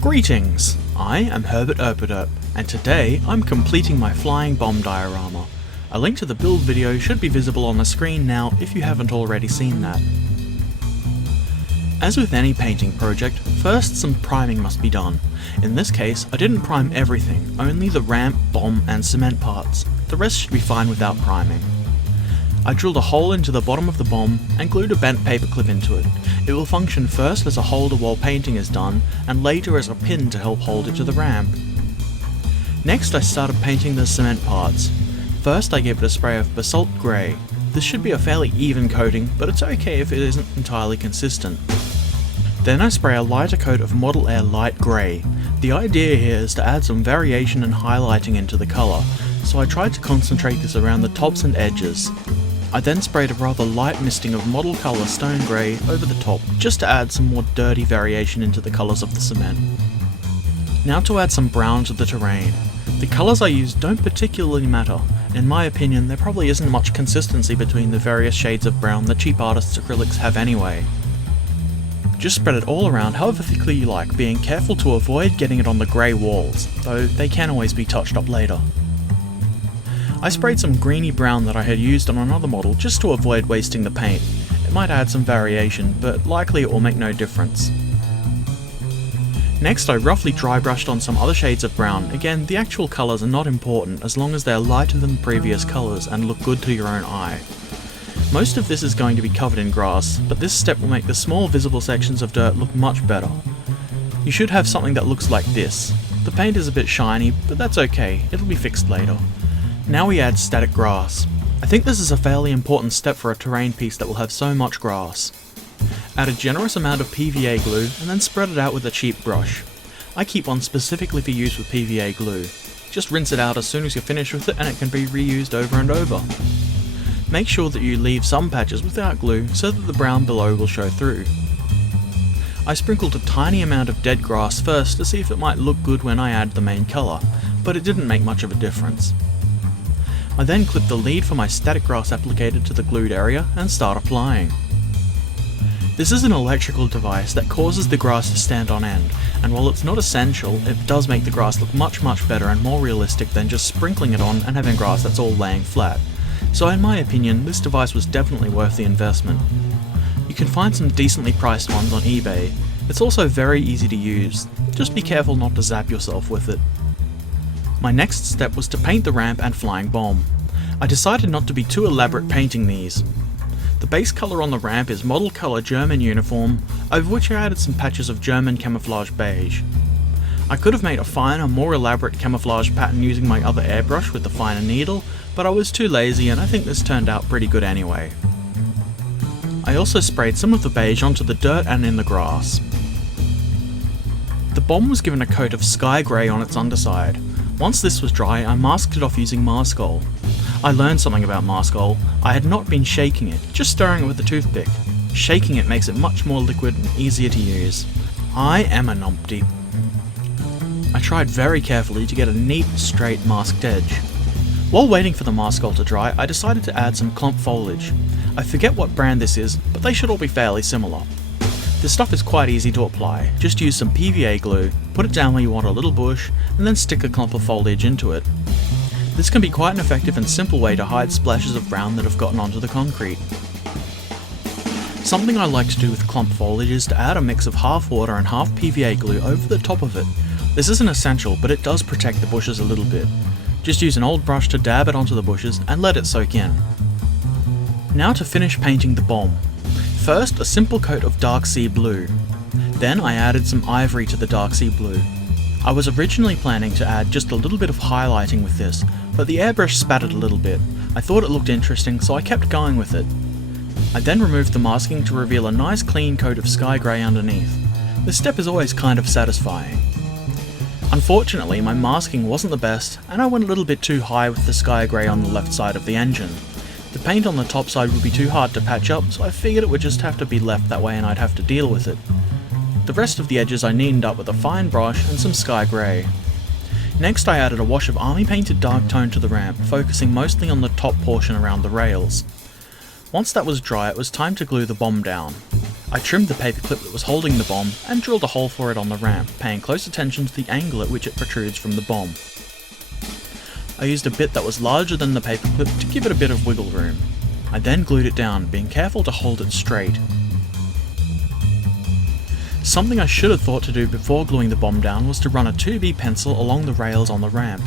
Greetings! I am Herbert Erperderp, and today I'm completing my flying bomb diorama. A link to the build video should be visible on the screen now if you haven't already seen that. As with any painting project, first some priming must be done. In this case, I didn't prime everything, only the ramp, bomb and cement parts. The rest should be fine without priming. I drilled a hole into the bottom of the bomb and glued a bent paper clip into it. It will function first as a holder while painting is done, and later as a pin to help hold it to the ramp. Next I started painting the cement parts. First I gave it a spray of Basalt Grey. This should be a fairly even coating, but it's okay if it isn't entirely consistent. Then I spray a lighter coat of Model Air Light Grey. The idea here is to add some variation and highlighting into the colour, so I tried to concentrate this around the tops and edges. I then sprayed a rather light misting of model colour stone grey over the top, just to add some more dirty variation into the colours of the cement. Now to add some brown to the terrain. The colours I used don't particularly matter. In my opinion, there probably isn't much consistency between the various shades of brown that cheap artists' acrylics have anyway. Just spread it all around however thickly you like, being careful to avoid getting it on the grey walls, though they can always be touched up later. I sprayed some greeny brown that I had used on another model just to avoid wasting the paint. It might add some variation, but likely it will make no difference. Next I roughly dry brushed on some other shades of brown. Again, the actual colours are not important as long as they are lighter than the previous colours and look good to your own eye. Most of this is going to be covered in grass, but this step will make the small visible sections of dirt look much better. You should have something that looks like this. The paint is a bit shiny, but that's okay, it'll be fixed later. Now we add static grass. I think this is a fairly important step for a terrain piece that will have so much grass. Add a generous amount of PVA glue and then spread it out with a cheap brush. I keep one specifically for use with PVA glue. Just rinse it out as soon as you're finished with it and it can be reused over and over. Make sure that you leave some patches without glue so that the brown below will show through. I sprinkled a tiny amount of dead grass first to see if it might look good when I add the main colour, but it didn't make much of a difference. I then clip the lead for my static grass applicator to the glued area and start applying. This is an electrical device that causes the grass to stand on end, and while it's not essential, it does make the grass look much better and more realistic than just sprinkling it on and having grass that's all laying flat. So in my opinion, this device was definitely worth the investment. You can find some decently priced ones on eBay. It's also very easy to use, just be careful not to zap yourself with it. My next step was to paint the ramp and flying bomb. I decided not to be too elaborate painting these. The base colour on the ramp is model colour German uniform, over which I added some patches of German camouflage beige. I could have made a finer, more elaborate camouflage pattern using my other airbrush with the finer needle, but I was too lazy and I think this turned out pretty good anyway. I also sprayed some of the beige onto the dirt and in the grass. The bomb was given a coat of sky grey on its underside. Once this was dry, I masked it off using Maskol. I learned something about Maskol. I had not been shaking it, just stirring it with a toothpick. Shaking it makes it much more liquid and easier to use. I am a numpty. I tried very carefully to get a neat, straight masked edge. While waiting for the Maskol to dry, I decided to add some clump foliage. I forget what brand this is, but they should all be fairly similar. This stuff is quite easy to apply. Just use some PVA glue, put it down where you want a little bush, and then stick a clump of foliage into it. This can be quite an effective and simple way to hide splashes of brown that have gotten onto the concrete. Something I like to do with clump foliage is to add a mix of half water and half PVA glue over the top of it. This isn't essential, but it does protect the bushes a little bit. Just use an old brush to dab it onto the bushes and let it soak in. Now to finish painting the bomb. First, a simple coat of dark sea blue. Then I added some ivory to the dark sea blue. I was originally planning to add just a little bit of highlighting with this, but the airbrush spattered a little bit. I thought it looked interesting, so I kept going with it. I then removed the masking to reveal a nice clean coat of sky grey underneath. This step is always kind of satisfying. Unfortunately, my masking wasn't the best, and I went a little bit too high with the sky grey on the left side of the engine. The paint on the top side would be too hard to patch up, so I figured it would just have to be left that way and I'd have to deal with it. The rest of the edges I neatened up with a fine brush and some sky grey. Next I added a wash of army painted dark tone to the ramp, focusing mostly on the top portion around the rails. Once that was dry, it was time to glue the bomb down. I trimmed the paperclip that was holding the bomb and drilled a hole for it on the ramp, paying close attention to the angle at which it protrudes from the bomb. I used a bit that was larger than the paperclip to give it a bit of wiggle room. I then glued it down, being careful to hold it straight. Something I should have thought to do before gluing the bomb down was to run a 2B pencil along the rails on the ramp.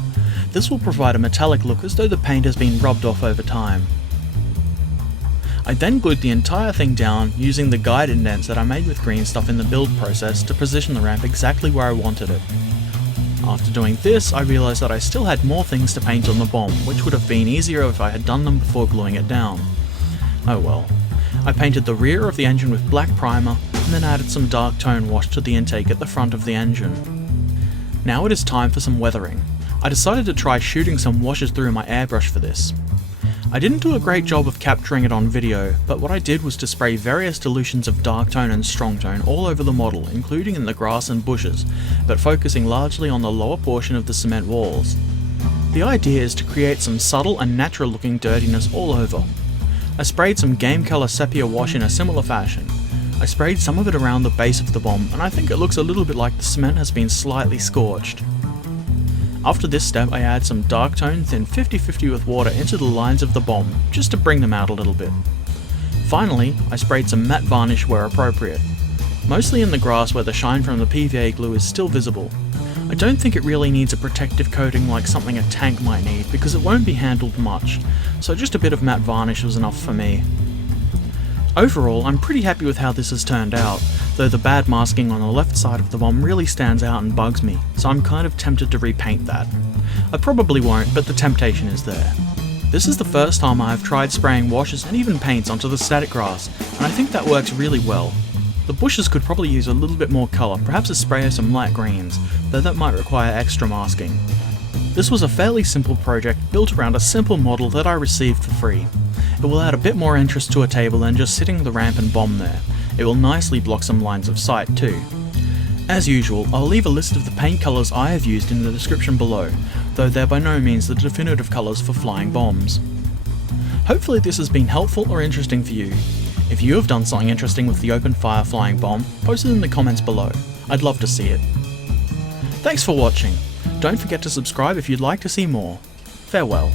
This will provide a metallic look as though the paint has been rubbed off over time. I then glued the entire thing down using the guide indents that I made with green stuff in the build process to position the ramp exactly where I wanted it. After doing this, I realised that I still had more things to paint on the bomb, which would have been easier if I had done them before gluing it down. Oh well. I painted the rear of the engine with black primer, and then added some dark tone wash to the intake at the front of the engine. Now it is time for some weathering. I decided to try shooting some washes through my airbrush for this. I didn't do a great job of capturing it on video, but what I did was to spray various dilutions of dark tone and strong tone all over the model, including in the grass and bushes, but focusing largely on the lower portion of the cement walls. The idea is to create some subtle and natural looking dirtiness all over. I sprayed some game colour sepia wash in a similar fashion. I sprayed some of it around the base of the bomb, and I think it looks a little bit like the cement has been slightly scorched. After this step, I add some dark tone thin 50-50 with water into the lines of the bomb, just to bring them out a little bit. Finally, I sprayed some matte varnish where appropriate, mostly in the grass where the shine from the PVA glue is still visible. I don't think it really needs a protective coating like something a tank might need because it won't be handled much, so just a bit of matte varnish was enough for me. Overall, I'm pretty happy with how this has turned out, though the bad masking on the left side of the bomb really stands out and bugs me, so I'm kind of tempted to repaint that. I probably won't, but the temptation is there. This is the first time I have tried spraying washes and even paints onto the static grass, and I think that works really well. The bushes could probably use a little bit more colour, perhaps a spray of some light greens, though that might require extra masking. This was a fairly simple project built around a simple model that I received for free. It will add a bit more interest to a table than just sitting the ramp and bomb there. It will nicely block some lines of sight too. As usual, I'll leave a list of the paint colours I have used in the description below, though they're by no means the definitive colours for flying bombs. Hopefully this has been helpful or interesting for you. If you have done something interesting with the open fire flying bomb, post it in the comments below. I'd love to see it. Thanks for watching. Don't forget to subscribe if you'd like to see more. Farewell.